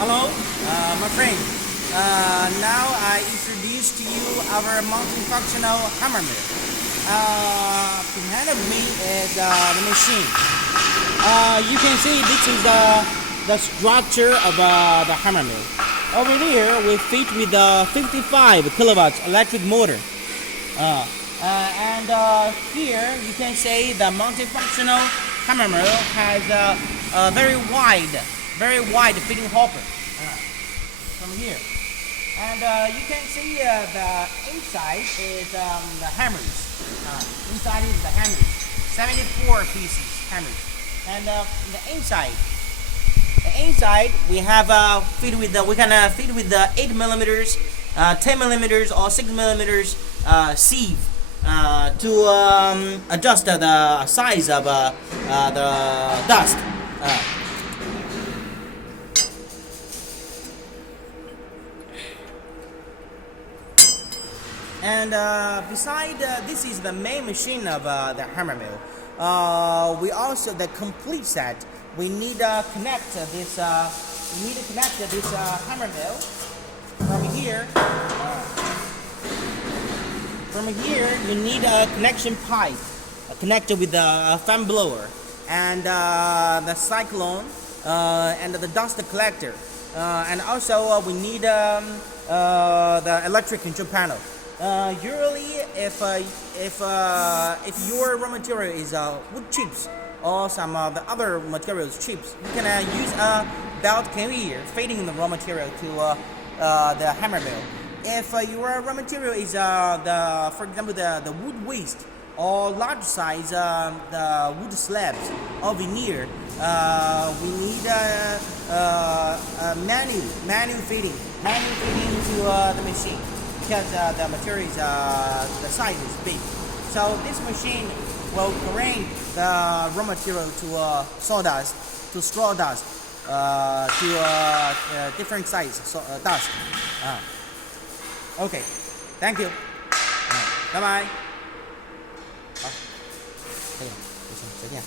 Hello, my friend. Now I introduce to you our multifunctional hammer mill. Behind of me is the machine. You can see this is the structure of the hammer mill. Over there we fit with the 55 kilowatts electric motor. And here you can see the multifunctional hammer mill has a very wide fitting hopper from here. And you can see the inside is the hammers. Inside is the hammers, 74 pieces hammers. And the inside we have we can fit with the 8 millimeters, 10 millimeters, or 6 millimeters sieve to adjust the size of the dust. And beside this is the main machine of the hammer mill. We also the complete set. We need to connect this. Hammer mill from here. From here, you need a connection pipe connected with the fan blower and the cyclone and the dust collector. And also we need the electric control panel. Usually, if your raw material is wood chips or some of the other materials chips, you can use a belt carrier feeding the raw material to the hammer mill. If your raw material is for example the wood waste or large size the wood slabs or veneer, we need manual feeding to the machine. Because the material is the size is big, so this machine will grind the raw material to sawdust, to straw dust, to different size dust. Okay, thank you. Bye bye. 好，可以了，就行，再见。